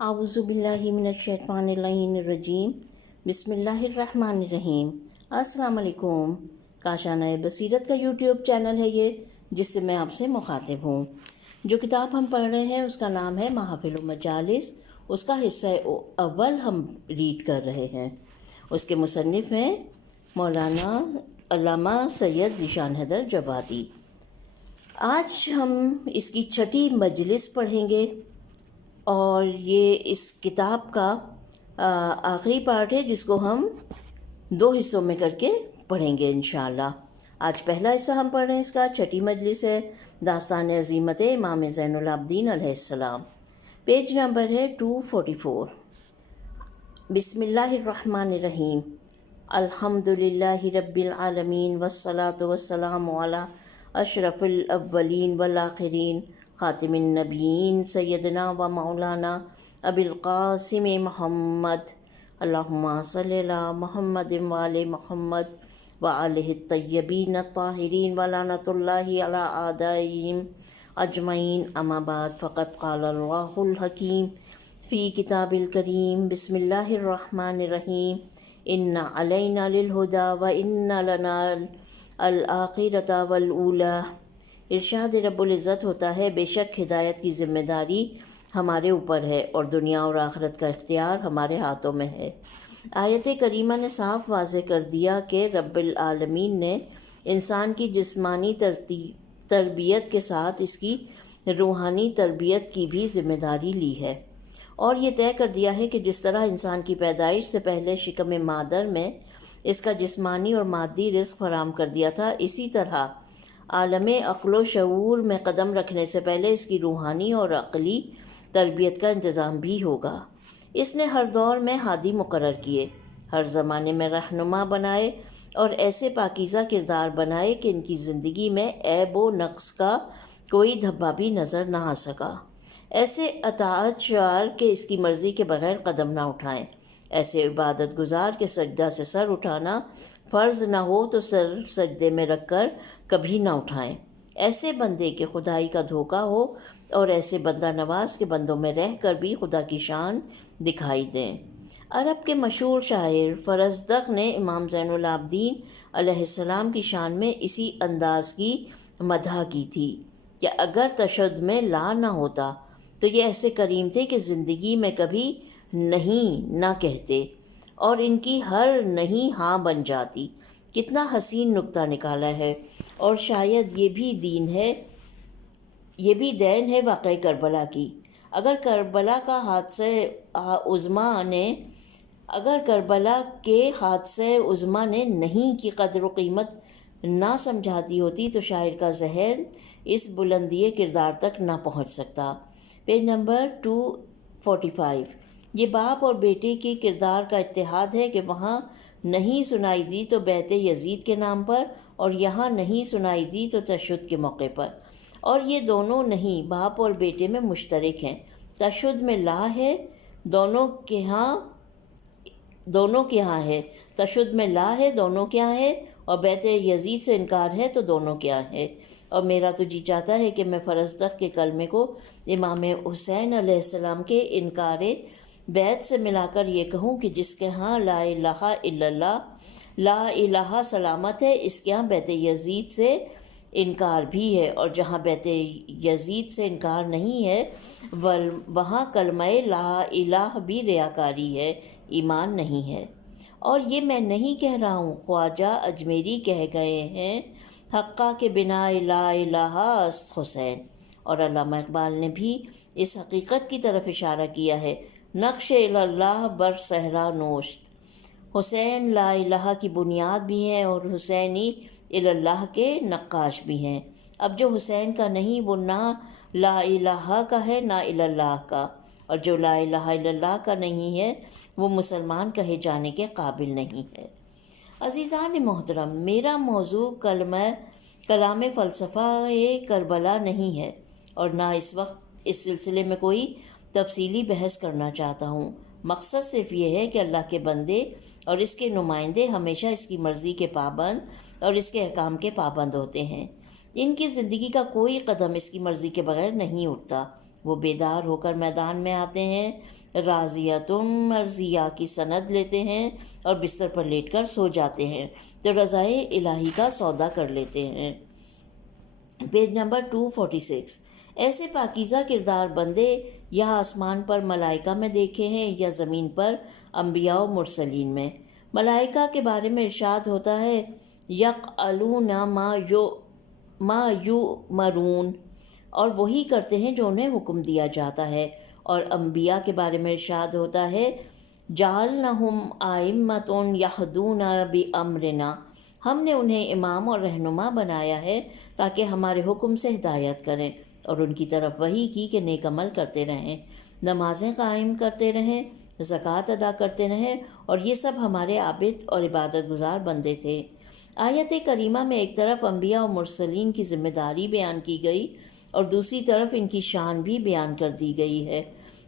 اعوذ باللہ من الشیطان الرجیم بسم اللہ الرحمن الرحیم۔ السلام علیکم۔ کاشانہ بصیرت کا یوٹیوب چینل ہے یہ، جس سے میں آپ سے مخاطب ہوں۔ جو کتاب ہم پڑھ رہے ہیں اس کا نام ہے محافل و مجالس، اس کا حصہ اول ہم ریڈ کر رہے ہیں۔ اس کے مصنف ہیں مولانا علامہ سید ذیشان حیدر جوادی۔ آج ہم اس کی 6 مجلس پڑھیں گے، اور یہ اس کتاب کا آخری پارٹ ہے جس کو ہم 2 حصوں میں کر کے پڑھیں گے انشاءاللہ۔ آج پہلا حصہ ہم پڑھ رہے ہیں، اس کا 6 مجلس ہے، داستان عظیمت امام زین العابدین علیہ السلام۔ پیج نمبر ہے 244۔ بسم اللہ الرحمن الرحیم۔ الحمد للہ رب العالمین والصلاة والسلام علی اشرف الاولین والآخرین خاتم النبیین سیدنا و مولانا ابی القاسم محمد، اللہم صلی علی محمد وآل محمد وآلہ الطیبین الطاہرین ولعنۃ اللہ علی اعدائہم اجمعین، اما بعد فقد قال اللہ الحکیم فی کتاب الکریم۔ بسم اللہ الرحمن الرحیم۔ ان علینا للہدی و ان لنا الآخرۃ والأولی۔ ارشاد رب العزت ہوتا ہے، بے شک ہدایت کی ذمہ داری ہمارے اوپر ہے اور دنیا اور آخرت کا اختیار ہمارے ہاتھوں میں ہے۔ آیت کریمہ نے صاف واضح کر دیا کہ رب العالمین نے انسان کی جسمانی تربیت کے ساتھ اس کی روحانی تربیت کی بھی ذمہ داری لی ہے، اور یہ طے کر دیا ہے کہ جس طرح انسان کی پیدائش سے پہلے شکم مادر میں اس کا جسمانی اور مادی رزق فراہم کر دیا تھا، اسی طرح عالم عقل و شعور میں قدم رکھنے سے پہلے اس کی روحانی اور عقلی تربیت کا انتظام بھی ہوگا۔ اس نے ہر دور میں ہادی مقرر کیے، ہر زمانے میں رہنما بنائے اور ایسے پاکیزہ کردار بنائے کہ ان کی زندگی میں عیب و نقص کا کوئی دھبا بھی نظر نہ آ سکا۔ ایسے اطاعت شعار کہ اس کی مرضی کے بغیر قدم نہ اٹھائیں، ایسے عبادت گزار کہ سجدہ سے سر اٹھانا فرض نہ ہو تو سر سجدے میں رکھ کر کبھی نہ اٹھائیں، ایسے بندے کہ خدائی کا دھوکہ ہو، اور ایسے بندہ نواز کے بندوں میں رہ کر بھی خدا کی شان دکھائی دیں۔ عرب کے مشہور شاعر فرزدق نے امام زین العابدین علیہ السلام کی شان میں اسی انداز کی مدح کی تھی کہ اگر تشدد میں لا نہ ہوتا تو یہ ایسے کریم تھے کہ زندگی میں کبھی نہیں نہ کہتے، اور ان کی ہر نہیں ہاں بن جاتی۔ کتنا حسین نکتہ نکالا ہے، اور شاید یہ بھی دین ہے واقعہ کربلا کی۔ اگر کربلا کے حادثہ عظمیٰ نے نہیں کی قدر و قیمت نہ سمجھا دی ہوتی تو شاعر کا ذہن اس بلندی کردار تک نہ پہنچ سکتا۔ Page number 245۔ یہ باپ اور بیٹے کے کردار کا اتحاد ہے کہ وہاں نہیں سنائی دی تو بیعت یزید کے نام پر، اور یہاں نہیں سنائی دی تو تشدد کے موقع پر، اور یہ دونوں نہیں باپ اور بیٹے میں مشترک ہیں۔ تشدد میں لا ہے، دونوں کے ہاں ہے، تشدد میں لا ہے، دونوں کے ہاں ہے، اور بیعت یزید سے انکار ہے تو دونوں کے ہاں ہے۔ اور میرا تو جی چاہتا ہے کہ میں فرزدق کے کلمے کو امام حسین علیہ السلام کے انکار بیعت سے ملا کر یہ کہوں کہ جس کے ہاں لا الہ الا اللہ، لا الہ سلامت ہے، اس کے ہاں بیعت یزید سے انکار بھی ہے، اور جہاں بیعت یزید سے انکار نہیں ہے وہاں کلمہ لا الہ بھی ریاکاری ہے، ایمان نہیں ہے۔ اور یہ میں نہیں کہہ رہا ہوں، خواجہ اجمیری کہہ گئے ہیں، حقہ کے بنا لا الہ است حسین۔ اور علامہ اقبال نے بھی اس حقیقت کی طرف اشارہ کیا ہے، نقش اللہ بر صحرا نوشت۔ حسین لا الہ کی بنیاد بھی ہیں اور حسینی اللہ کے نقاش بھی ہیں۔ اب جو حسین کا نہیں وہ نہ لا الہ کا ہے نہ اللہ کا، اور جو لا الہ الا اللہ کا نہیں ہے وہ مسلمان کہے جانے کے قابل نہیں ہے۔ عزیزان محترم، میرا موضوع کلام فلسفہ کربلا نہیں ہے، اور نہ اس وقت اس سلسلے میں کوئی تفصیلی بحث کرنا چاہتا ہوں۔ مقصد صرف یہ ہے کہ اللہ کے بندے اور اس کے نمائندے ہمیشہ اس کی مرضی کے پابند اور اس کے احکام کے پابند ہوتے ہیں۔ ان کی زندگی کا کوئی قدم اس کی مرضی کے بغیر نہیں اٹھتا، وہ بیدار ہو کر میدان میں آتے ہیں، راضیتم مرضیہ کی سند لیتے ہیں اور بستر پر لیٹ کر سو جاتے ہیں تو رضائے الہی کا سودا کر لیتے ہیں۔ Page number 246۔ ایسے پاکیزہ کردار بندے یا آسمان پر ملائکہ میں دیکھے ہیں یا زمین پر انبیاء و مرسلین میں۔ ملائکہ کے بارے میں ارشاد ہوتا ہے یقعلون ما یؤمرون، اور وہی کرتے ہیں جو انہیں حکم دیا جاتا ہے، اور انبیاء کے بارے میں ارشاد ہوتا ہے جعلناہم ائمۃ یہدون بامرنا، ہم نے انہیں امام اور رہنما بنایا ہے تاکہ ہمارے حکم سے ہدایت کریں اور ان کی طرف وحی کی کہ نیک عمل کرتے رہیں، نمازیں قائم کرتے رہیں، زکوٰۃ ادا کرتے رہیں، اور یہ سب ہمارے عابد اور عبادت گزار بندے تھے۔ آیت کریمہ میں ایک طرف انبیاء اور مرسلین کی ذمہ داری بیان کی گئی اور دوسری طرف ان کی شان بھی بیان کر دی گئی ہے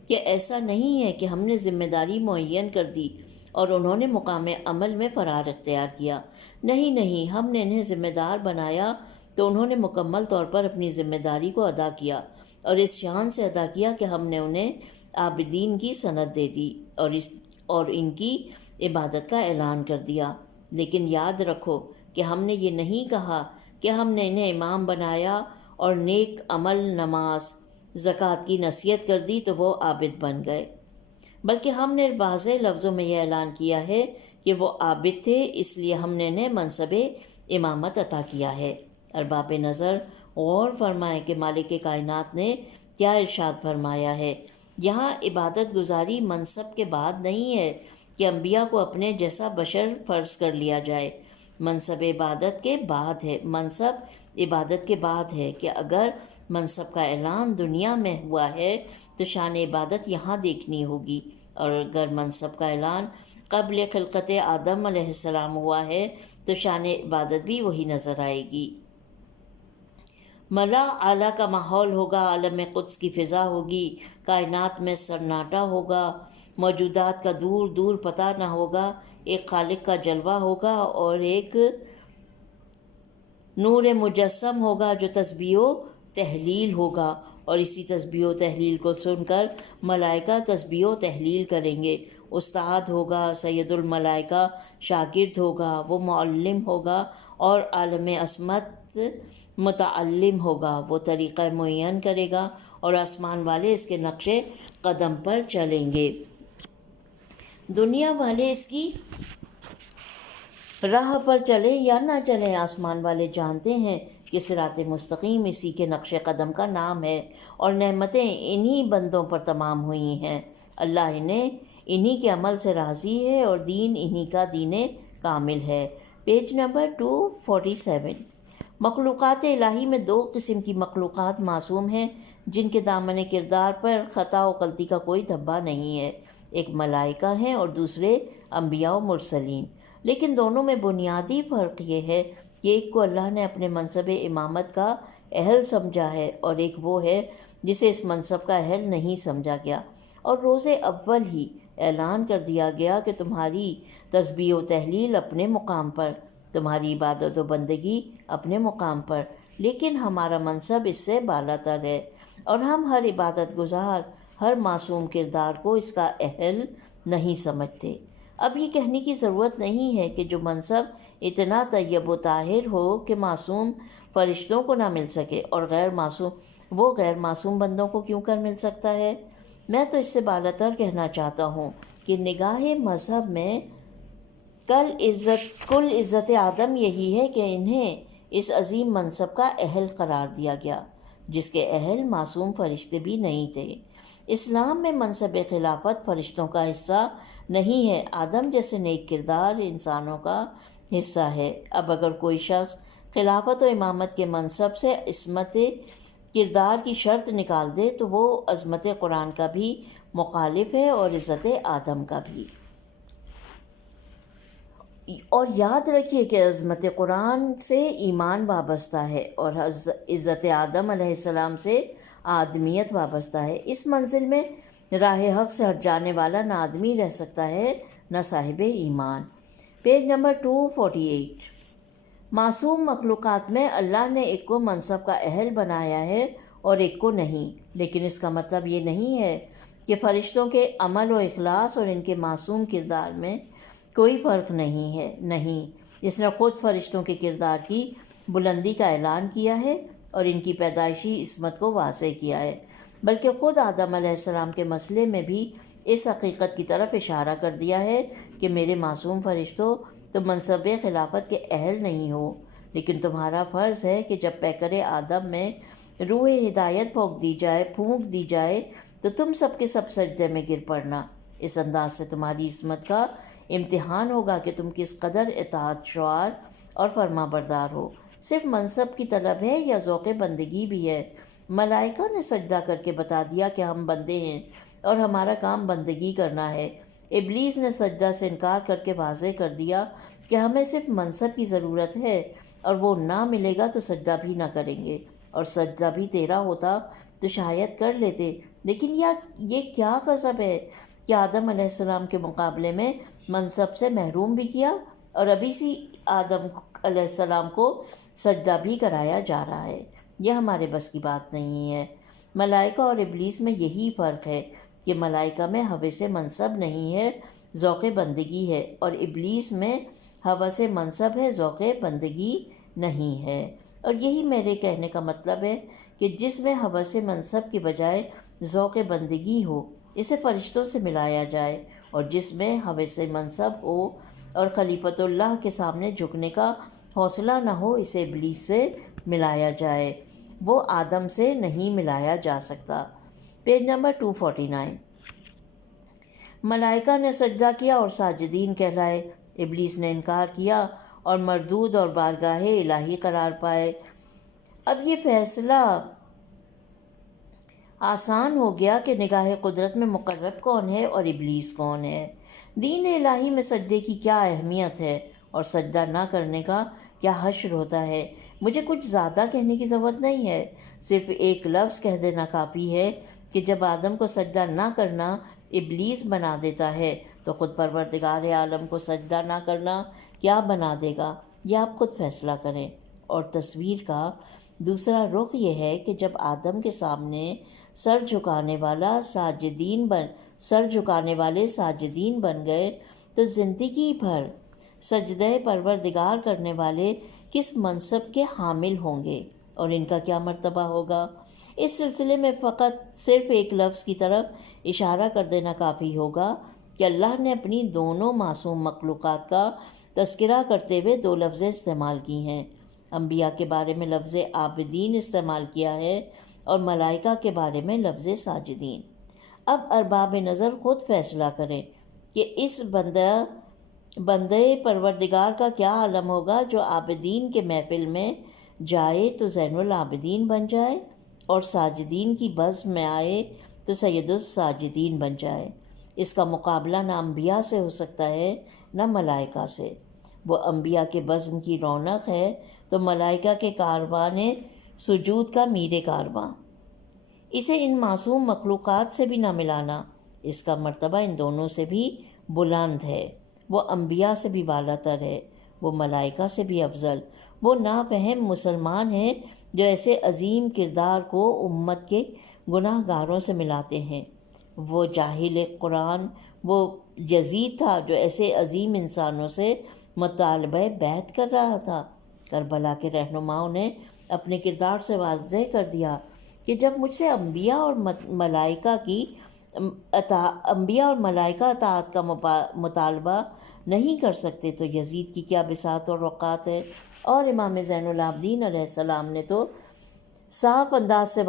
کہ ایسا نہیں ہے کہ ہم نے ذمہ داری معین کر دی اور انہوں نے مقام عمل میں فرار اختیار کیا۔ نہیں، ہم نے انہیں ذمہ دار بنایا تو انہوں نے مکمل طور پر اپنی ذمہ داری کو ادا کیا، اور اس شان سے ادا کیا کہ ہم نے انہیں عابدین کی سند دے دی اور ان کی عبادت کا اعلان کر دیا۔ لیکن یاد رکھو کہ ہم نے یہ نہیں کہا کہ ہم نے انہیں امام بنایا اور نیک عمل، نماز، زکوٰۃ کی نصیحت کر دی تو وہ عابد بن گئے، بلکہ ہم نے واضح لفظوں میں یہ اعلان کیا ہے کہ وہ عابد تھے، اس لیے ہم نے انہیں منصب امامت عطا کیا ہے۔ ارباب نظر غور فرمائیں کہ مالک کائنات نے کیا ارشاد فرمایا ہے۔ یہاں عبادت گزاری منصب کے بعد نہیں ہے کہ انبیاء کو اپنے جیسا بشر فرض کر لیا جائے، منصب عبادت کے بعد ہے، منصب عبادت کے بعد ہے کہ اگر منصب کا اعلان دنیا میں ہوا ہے تو شان عبادت یہاں دیکھنی ہوگی، اور اگر منصب کا اعلان قبل خلقت آدم علیہ السلام ہوا ہے تو شان عبادت بھی وہی نظر آئے گی۔ ملا اعلیٰ کا ماحول ہوگا، عالم قدس کی فضا ہوگی، کائنات میں سناٹا ہوگا، موجودات کا دور دور پتہ نہ ہوگا، ایک خالق کا جلوہ ہوگا اور ایک نور مجسم ہوگا جو تسبیح و تحلیل ہوگا، اور اسی تسبیح و تحلیل کو سن کر ملائکہ تسبیح و تحلیل کریں گے۔ استاد ہوگا، سید الملائکہ شاگرد ہوگا، وہ معلم ہوگا، اور عالم عصمت متعلم ہوگا، وہ طریقہ معین کرے گا اور آسمان والے اس کے نقش قدم پر چلیں گے، دنیا والے اس کی راہ پر چلیں یا نہ چلیں، آسمان والے جانتے ہیں کہ صراط مستقیم اسی کے نقش قدم کا نام ہے، اور نعمتیں انہی بندوں پر تمام ہوئی ہیں۔ اللہ انہی کے عمل سے راضی ہے اور دین انہی کا دین کامل ہے۔ Page number 247۔ مخلوقات الہی میں دو قسم کی مخلوقات معصوم ہیں جن کے دامن کردار پر خطا و غلطی کا کوئی دھبا نہیں ہے، ایک ملائکہ ہیں اور دوسرے انبیاء و مرسلین، لیکن دونوں میں بنیادی فرق یہ ہے کہ ایک کو اللہ نے اپنے منصب امامت کا اہل سمجھا ہے اور ایک وہ ہے جسے اس منصب کا اہل نہیں سمجھا گیا، اور روز اول ہی اعلان کر دیا گیا کہ تمہاری تسبیح و تحلیل اپنے مقام پر، تمہاری عبادت و بندگی اپنے مقام پر، لیکن ہمارا منصب اس سے بالا تر ہے، اور ہم ہر عبادت گزار، ہر معصوم کردار کو اس کا اہل نہیں سمجھتے۔ اب یہ کہنے کی ضرورت نہیں ہے کہ جو منصب اتنا طیب و طاہر ہو کہ معصوم فرشتوں کو نہ مل سکے اور غیر معصوم بندوں کو کیوں کر مل سکتا ہے۔ میں تو اس سے بالاتر کہنا چاہتا ہوں کہ نگاہ مذہب میں کل عزت آدم یہی ہے کہ انہیں اس عظیم منصب کا اہل قرار دیا گیا جس کے اہل معصوم فرشتے بھی نہیں تھے۔ اسلام میں منصب خلافت فرشتوں کا حصہ نہیں ہے، آدم جیسے نیک کردار انسانوں کا حصہ ہے۔ اب اگر کوئی شخص خلافت و امامت کے منصب سے عصمت کردار کی شرط نکال دے تو وہ عظمت قرآن کا بھی مخالف ہے اور عزت آدم کا بھی۔ اور یاد رکھیے کہ عظمت قرآن سے ایمان وابستہ ہے اور عزت آدم علیہ السلام سے آدمیت وابستہ ہے۔ اس منزل میں راہ حق سے ہٹ جانے والا نہ آدمی رہ سکتا ہے نہ صاحب ایمان۔ Page number 248۔ معصوم مخلوقات میں اللہ نے ایک کو منصب کا اہل بنایا ہے اور ایک کو نہیں، لیکن اس کا مطلب یہ نہیں ہے کہ فرشتوں کے عمل و اخلاص اور ان کے معصوم کردار میں کوئی فرق نہیں ہے۔ نہیں، اس نے خود فرشتوں کے کردار کی بلندی کا اعلان کیا ہے اور ان کی پیدائشی عصمت کو واضح کیا ہے، بلکہ خود آدم علیہ السلام کے مسئلے میں بھی اس حقیقت کی طرف اشارہ کر دیا ہے کہ میرے معصوم فرشتوں، تم منصب خلافت کے اہل نہیں ہو، لیکن تمہارا فرض ہے کہ جب پیکر آدم میں روح ہدایت پھونک دی جائے تو تم سب کے سب سجدے میں گر پڑنا۔ اس انداز سے تمہاری عصمت کا امتحان ہوگا کہ تم کس قدر اطاعت شعار اور فرما بردار ہو۔ صرف منصب کی طلب ہے یا ذوق بندگی بھی ہے؟ ملائکہ نے سجدہ کر کے بتا دیا کہ ہم بندے ہیں اور ہمارا کام بندگی کرنا ہے۔ ابلیس نے سجدہ سے انکار کر کے واضح کر دیا کہ ہمیں صرف منصب کی ضرورت ہے اور وہ نہ ملے گا تو سجدہ بھی نہ کریں گے، اور سجدہ بھی تیرا ہوتا تو شاید کر لیتے۔ لیکن یہ کیا غضب ہے کہ آدم علیہ السلام کے مقابلے میں منصب سے محروم بھی کیا، اور ابھی سی آدم علیہ السلام کو سجدہ بھی کرایا جا رہا ہے۔ یہ ہمارے بس کی بات نہیں ہے۔ ملائکہ اور ابلیس میں یہی فرق ہے کہ ملائکہ میں ہوس منصب نہیں ہے، ذوق بندگی ہے، اور ابلیس میں ہوس منصب ہے، ذوق بندگی نہیں ہے۔ اور یہی میرے کہنے کا مطلب ہے کہ جس میں ہوس منصب کی بجائے ذوق بندگی ہو اسے فرشتوں سے ملایا جائے، اور جس میں ہوس منصب ہو اور خلیفۃ اللہ کے سامنے جھکنے کا حوصلہ نہ ہو اسے ابلیس سے ملایا جائے۔ وہ آدم سے نہیں ملایا جا سکتا۔ Page number 249۔ ملائکہ نے سجدہ کیا اور ساجدین کہلائے، ابلیس نے انکار کیا اور مردود اور بارگاہ الہی قرار پائے۔ اب یہ فیصلہ آسان ہو گیا کہ نگاہ قدرت میں مقرب کون ہے اور ابلیس کون ہے۔ دین الہی میں سجدے کی کیا اہمیت ہے اور سجدہ نہ کرنے کا کیا حشر ہوتا ہے۔ مجھے کچھ زیادہ کہنے کی ضرورت نہیں ہے، صرف ایک لفظ کہہ دینا کافی ہے کہ جب آدم کو سجدہ نہ کرنا ابلیس بنا دیتا ہے تو خود پروردگار عالم کو سجدہ نہ کرنا کیا بنا دے گا، یہ آپ خود فیصلہ کریں۔ اور تصویر کا دوسرا رخ یہ ہے کہ جب آدم کے سامنے سر جھکانے والے ساجدین بن گئے تو زندگی بھر سجدہ پروردگار کرنے والے کس منصب کے حامل ہوں گے اور ان کا کیا مرتبہ ہوگا۔ اس سلسلے میں صرف ایک لفظ کی طرف اشارہ کر دینا کافی ہوگا کہ اللہ نے اپنی دونوں معصوم مخلوقات کا تذکرہ کرتے ہوئے دو لفظیں استعمال کی ہیں۔ انبیاء کے بارے میں لفظ عابدین استعمال کیا ہے اور ملائکہ کے بارے میں لفظ ساجدین۔ اب ارباب نظر خود فیصلہ کریں کہ اس بندے پروردگار کا کیا عالم ہوگا جو عابدین کے محفل میں جائے تو زین العابدین بن جائے اور ساجدین کی بزم میں آئے تو سید الساجدین بن جائے۔ اس کا مقابلہ نہ انبیاء سے ہو سکتا ہے نہ ملائکہ سے۔ وہ انبیاء کے بزم کی رونق ہے تو ملائکہ کے کاروان سجود کا میر کارواں۔ اسے ان معصوم مخلوقات سے بھی نہ ملانا، اس کا مرتبہ ان دونوں سے بھی بلند ہے۔ وہ انبیاء سے بھی بالا تر ہے، وہ ملائکہ سے بھی افضل۔ وہ نافہم مسلمان ہیں جو ایسے عظیم کردار کو امت کے گناہ گاروں سے ملاتے ہیں۔ وہ جاہل قرآن وہ یزید تھا جو ایسے عظیم انسانوں سے مطالبہ بیعت کر رہا تھا۔ کربلا کے رہنماؤں نے اپنے کردار سے واضح کر دیا کہ جب مجھ سے انبیاء اور ملائکہ اطاعت کا مطالبہ نہیں کر سکتے تو یزید کی کیا بساط اور اوقات ہے۔ اور امام زین العابدین علیہ السلام نے تو صاف انداز سے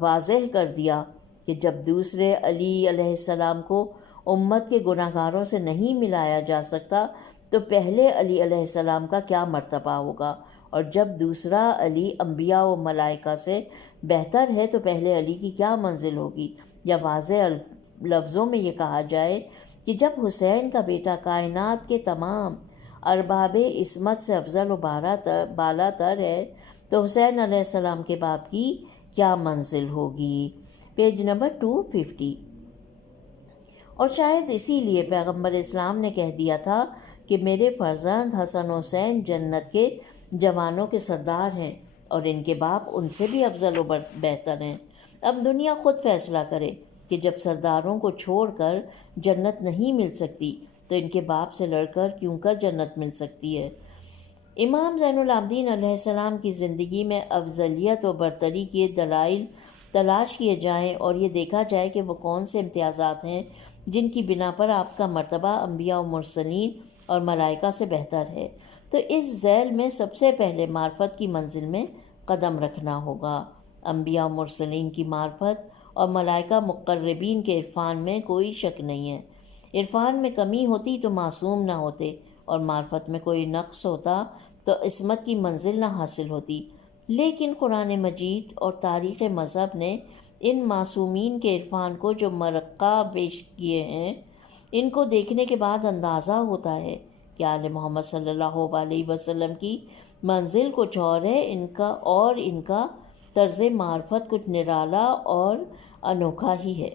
واضح کر دیا کہ جب دوسرے علی علیہ السلام کو امت کے گناہ گاروں سے نہیں ملایا جا سکتا تو پہلے علی علیہ السلام کا کیا مرتبہ ہوگا، اور جب دوسرا علی انبیاء و ملائکہ سے بہتر ہے تو پہلے علی کی کیا منزل ہوگی۔ یا واضح لفظوں میں یہ کہا جائے کہ جب حسین کا بیٹا کائنات کے تمام ارباب عصمت سے افضل و بالا تر ہے تو حسین علیہ السلام کے باپ کی کیا منزل ہوگی۔ Page number 250۔ اور شاید اسی لیے پیغمبر اسلام نے کہہ دیا تھا کہ میرے فرزند حسن و حسین جنت کے جوانوں کے سردار ہیں۔ اور ان کے باپ ان سے بھی افضل و بہتر ہیں۔ اب دنیا خود فیصلہ کرے کہ جب سرداروں کو چھوڑ کر جنت نہیں مل سکتی تو ان کے باپ سے لڑ کر کیوں کر جنت مل سکتی ہے۔ امام زین العابدین علیہ السلام کی زندگی میں افضلیت و برتری کے دلائل تلاش کیے جائیں اور یہ دیکھا جائے کہ وہ کون سے امتیازات ہیں جن کی بنا پر آپ کا مرتبہ انبیاء و مرسلین اور ملائکہ سے بہتر ہے، تو اس ذیل میں سب سے پہلے معرفت کی منزل میں قدم رکھنا ہوگا۔ انبیاء و مرسلین کی معرفت اور ملائکہ مقربین کے عرفان میں کوئی شک نہیں ہے۔ عرفان میں کمی ہوتی تو معصوم نہ ہوتے، اور معرفت میں کوئی نقص ہوتا تو عصمت کی منزل نہ حاصل ہوتی۔ لیکن قرآن مجید اور تاریخ مذہب نے ان معصومین کے عرفان کو جو مرقع پیش کیے ہیں، ان کو دیکھنے کے بعد اندازہ ہوتا ہے کہ آل محمد صلی اللہ علیہ وسلم کی منزل کچھ اور ہے، ان کا طرز معرفت کچھ نرالا اور انوکھا ہی ہے۔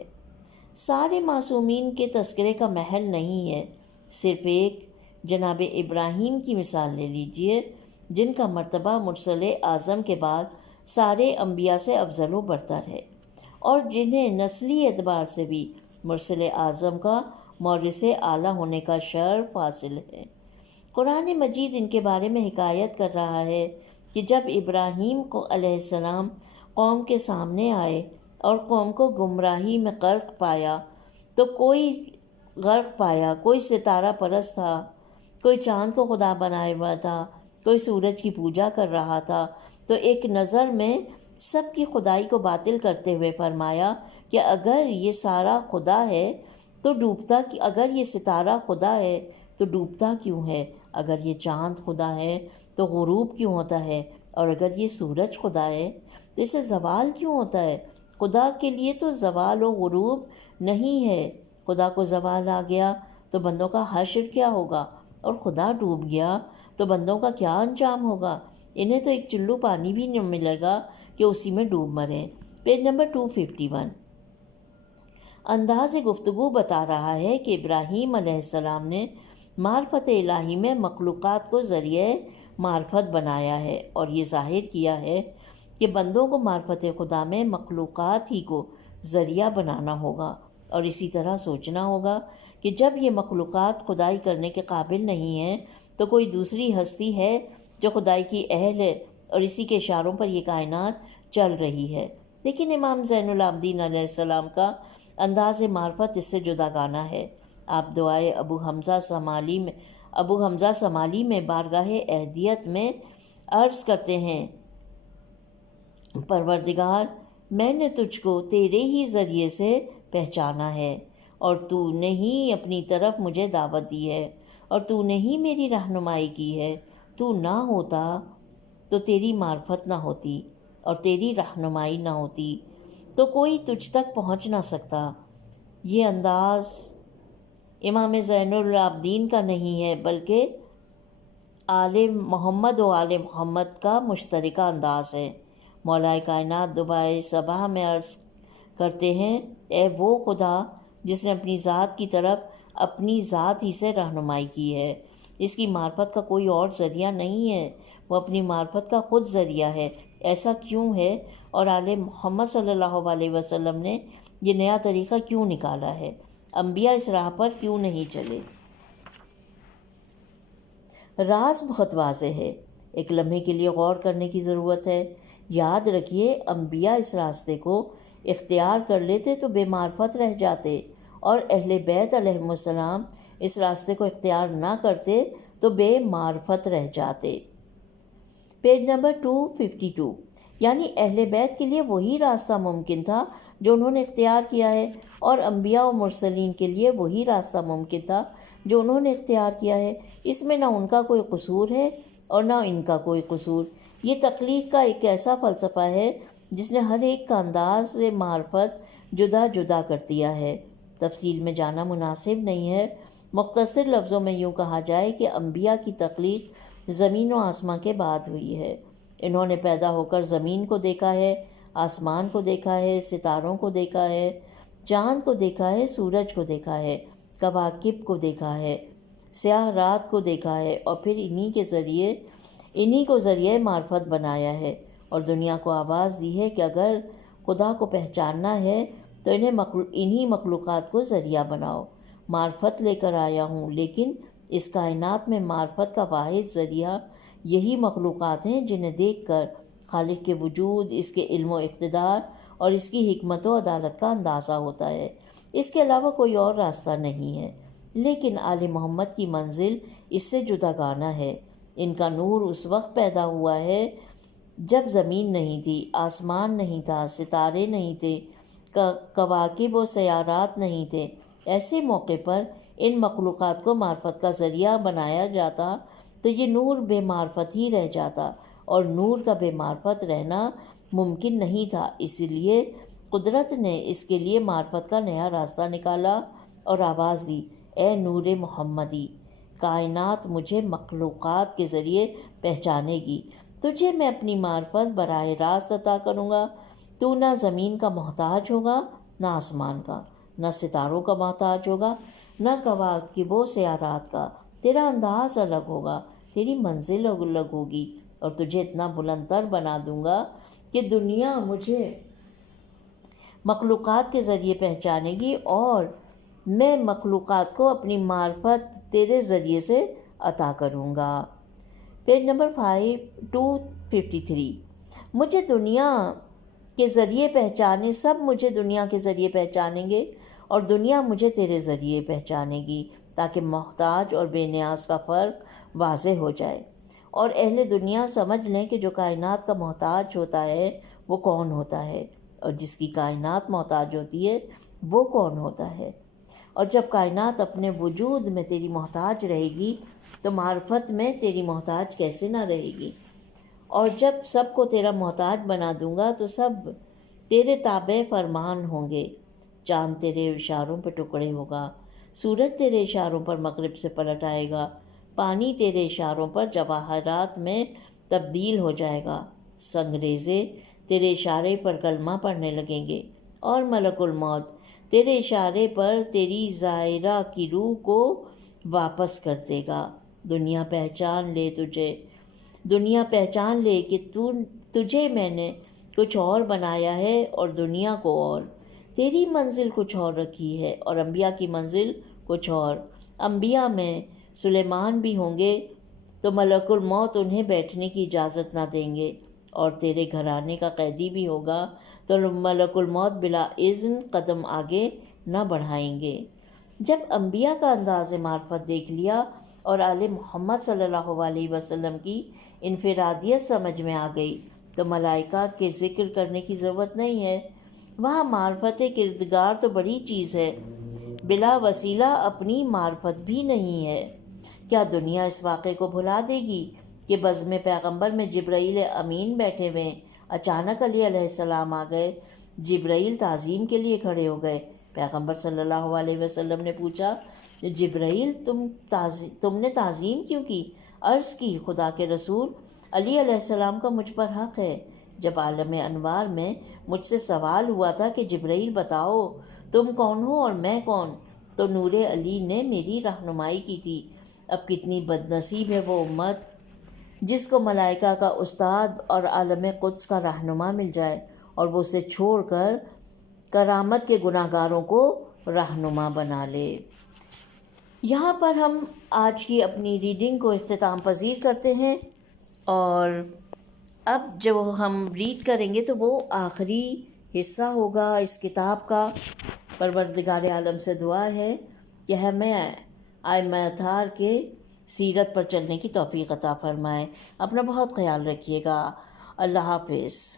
سارے معصومین کے تذکرے کا محل نہیں ہے، صرف ایک جناب ابراہیم کی مثال لے لیجئے، جن کا مرتبہ مرسل اعظم کے بعد سارے انبیاء سے افضل و برتر ہے، اور جنہیں نسلی اعتبار سے بھی مرسل اعظم کا مورث اعلیٰ ہونے کا شرف حاصل ہے۔ قرآن مجید ان کے بارے میں حکایت کر رہا ہے کہ جب ابراہیم علیہ السلام قوم کے سامنے آئے اور قوم کو گمراہی میں غرق پایا تو کوئی ستارہ پرست تھا، کوئی چاند کو خدا بنائے ہوا تھا، کوئی سورج کی پوجا کر رہا تھا، تو ایک نظر میں سب کی خدائی کو باطل کرتے ہوئے فرمایا کہ اگر یہ سارا خدا ہے تو اگر یہ ستارہ خدا ہے تو ڈوبتا کیوں ہے، اگر یہ چاند خدا ہے تو غروب کیوں ہوتا ہے، اور اگر یہ سورج خدا ہے تو اسے زوال کیوں ہوتا ہے؟ خدا کے لیے تو زوال و غروب نہیں ہے۔ خدا کو زوال آ گیا تو بندوں کا حشر کیا ہوگا، اور خدا ڈوب گیا تو بندوں کا کیا انجام ہوگا؟ انہیں تو ایک چلو پانی بھی نہیں ملے گا کہ اسی میں ڈوب مریں۔ Page number 251۔ انداز گفتگو بتا رہا ہے کہ ابراہیم علیہ السلام نے معرفت الہی میں مخلوقات کو ذریعہ معرفت بنایا ہے، اور یہ ظاہر کیا ہے کہ بندوں کو معرفت خدا میں مخلوقات ہی کو ذریعہ بنانا ہوگا، اور اسی طرح سوچنا ہوگا کہ جب یہ مخلوقات خدائی کرنے کے قابل نہیں ہیں تو کوئی دوسری ہستی ہے جو خدائی کی اہل ہے، اور اسی کے اشاروں پر یہ کائنات چل رہی ہے۔ لیکن امام زین العابدین علیہ السلام کا انداز معرفت اس سے جداگانہ ہے۔ آپ دعائے ابو حمزہ سمالی میں بارگاہ اہدیت میں عرض کرتے ہیں، پروردگار، میں نے تجھ کو تیرے ہی ذریعے سے پہچانا ہے، اور تو نے ہی اپنی طرف مجھے دعوت دی ہے، اور تو نے ہی میری رہنمائی کی ہے۔ تو نہ ہوتا تو تیری معرفت نہ ہوتی، اور تیری رہنمائی نہ ہوتی تو کوئی تجھ تک پہنچ نہ سکتا۔ یہ انداز امام زین العابدین کا نہیں ہے، بلکہ آل محمد و آل محمد کا مشترکہ انداز ہے۔ مولا کائنات دعائے صباح میں عرض کرتے ہیں، اے وہ خدا جس نے اپنی ذات کی طرف اپنی ذات ہی سے رہنمائی کی ہے، اس کی معرفت کا کوئی اور ذریعہ نہیں ہے، وہ اپنی معرفت کا خود ذریعہ ہے۔ ایسا کیوں ہے، اور آل محمد صلی اللہ علیہ وسلم نے یہ نیا طریقہ کیوں نکالا ہے؟ انبیاء اس راہ پر کیوں نہیں چلے؟ راز بہت واضح ہے، ایک لمحے کے لیے غور کرنے کی ضرورت ہے۔ یاد رکھیے، انبیاء اس راستے کو اختیار کر لیتے تو بے معرفت رہ جاتے، اور اہل بیت علیہم السلام اس راستے کو اختیار نہ کرتے تو بے معرفت رہ جاتے۔ Page number 252۔ یعنی اہل بیت کے لیے وہی راستہ ممکن تھا جو انہوں نے اختیار کیا ہے، اور انبیاء و مرسلین کے لیے وہی راستہ ممکن تھا جو انہوں نے اختیار کیا ہے۔ اس میں نہ ان کا کوئی قصور ہے اور نہ ان کا کوئی قصور۔ یہ تخلیق کا ایک ایسا فلسفہ ہے جس نے ہر ایک کا انداز معرفت جدا جدا کر دیا ہے۔ تفصیل میں جانا مناسب نہیں ہے، مختصر لفظوں میں یوں کہا جائے کہ انبیاء کی تخلیق زمین و آسمان کے بعد ہوئی ہے۔ انہوں نے پیدا ہو کر زمین کو دیکھا ہے، آسمان کو دیکھا ہے، ستاروں کو دیکھا ہے، چاند کو دیکھا ہے، سورج کو دیکھا ہے، کواکب کو دیکھا ہے، سیاہ رات کو دیکھا ہے، اور پھر انہی کو ذریعہ معرفت بنایا ہے۔ اور دنیا کو آواز دی ہے کہ اگر خدا کو پہچاننا ہے تو انہی مخلوقات کو ذریعہ بناؤ۔ معرفت لے کر آیا ہوں، لیکن اس کائنات میں معرفت کا واحد ذریعہ یہی مخلوقات ہیں جنہیں دیکھ کر خالق کے وجود، اس کے علم و اقتدار اور اس کی حکمت و عدالت کا اندازہ ہوتا ہے۔ اس کے علاوہ کوئی اور راستہ نہیں ہے۔ لیکن آل محمد کی منزل اس سے جداگانہ ہے۔ ان کا نور اس وقت پیدا ہوا ہے جب زمین نہیں تھی، آسمان نہیں تھا، ستارے نہیں تھے، کواکب و سیارات نہیں تھے۔ ایسے موقع پر ان مخلوقات کو معرفت کا ذریعہ بنایا جاتا تو یہ نور بے معرفت ہی رہ جاتا، اور نور کا بے معرفت رہنا ممکن نہیں تھا۔ اس لیے قدرت نے اس کے لیے معرفت کا نیا راستہ نکالا اور آواز دی، اے نور محمدی، کائنات مجھے مخلوقات کے ذریعے پہچانے گی۔ تجھے میں اپنی معرفت براہ راست عطا کروں گا۔ تو نہ زمین کا محتاج ہوگا، نہ آسمان کا، نہ ستاروں کا محتاج ہوگا، نہ کواکب و سیارات کا۔ تیرا انداز الگ ہوگا، تیری منزل الگ ہوگی، اور تجھے اتنا بلند تر بنا دوں گا کہ دنیا مجھے مخلوقات کے ذریعے پہچانے گی، اور میں مخلوقات کو اپنی معرفت تیرے ذریعے سے عطا کروں گا۔ Page number 253۔ مجھے دنیا کے ذریعے پہچانے، سب مجھے دنیا کے ذریعے پہچانیں گے، اور دنیا مجھے تیرے ذریعے پہچانے گی، تاکہ محتاج اور بے نیاز کا فرق واضح ہو جائے، اور اہل دنیا سمجھ لیں کہ جو کائنات کا محتاج ہوتا ہے وہ کون ہوتا ہے، اور جس کی کائنات محتاج ہوتی ہے وہ کون ہوتا ہے۔ اور جب کائنات اپنے وجود میں تیری محتاج رہے گی تو معرفت میں تیری محتاج کیسے نہ رہے گی؟ اور جب سب کو تیرا محتاج بنا دوں گا تو سب تیرے تابع فرمان ہوں گے۔ چاند تیرے اشاروں پر ٹکڑے ہوگا، سورج تیرے اشاروں پر مغرب سے پلٹ آئے گا، پانی تیرے اشاروں پر جواہرات میں تبدیل ہو جائے گا، سنگریزے تیرے اشارے پر کلمہ پڑھنے لگیں گے، اور ملک الموت تیرے اشارے پر تیری زائرہ کی روح کو واپس کر دے گا۔ دنیا پہچان لے کہ تجھے میں نے کچھ اور بنایا ہے اور دنیا کو اور۔ تیری منزل کچھ اور رکھی ہے اور انبیاء کی منزل کچھ اور۔ انبیاء میں سلیمان بھی ہوں گے تو ملک الموت انہیں بیٹھنے کی اجازت نہ دیں گے، اور تیرے گھرانے کا قیدی بھی ہوگا تو ملک الموت بلا اذن قدم آگے نہ بڑھائیں گے۔ جب انبیاء کا انداز معرفت دیکھ لیا اور آل محمد صلی اللہ علیہ وسلم کی انفرادیت سمجھ میں آ گئی تو ملائکہ کے ذکر کرنے کی ضرورت نہیں ہے۔ وہاں معرفت کردگار تو بڑی چیز ہے، بلا وسیلہ اپنی معرفت بھی نہیں ہے۔ کیا دنیا اس واقعے کو بھلا دے گی کہ بزم پیغمبر میں جبرائیل امین بیٹھے ہوئے، اچانک علیہ السلام آ گئے، جبرائیل تعظیم کے لیے کھڑے ہو گئے۔ پیغمبر صلی اللہ علیہ وسلم نے پوچھا، جبرائیل تم نے تعظیم کیوں کی؟ عرض کی، خدا کے رسول، علی علیہ السلام کا مجھ پر حق ہے۔ جب عالم انوار میں مجھ سے سوال ہوا تھا کہ جبرائیل بتاؤ تم کون ہو اور میں کون، تو نور علی نے میری رہنمائی کی تھی۔ اب کتنی بد نصیب ہے وہ امت جس کو ملائکہ کا استاد اور عالم قدس کا رہنما مل جائے اور وہ اسے چھوڑ کر کرامت کے گناہ گاروں کو رہنما بنا لے۔ یہاں پر ہم آج کی اپنی ریڈنگ کو اختتام پذیر کرتے ہیں، اور اب جو ہم ریڈ کریں گے تو وہ آخری حصہ ہوگا اس کتاب کا۔ پروردگار عالم سے دعا ہے کہ ہمیں ائمہ اطہار کے سیرت پر چلنے کی توفیق عطا فرمائے۔ اپنا بہت خیال رکھیے گا۔ اللہ حافظ۔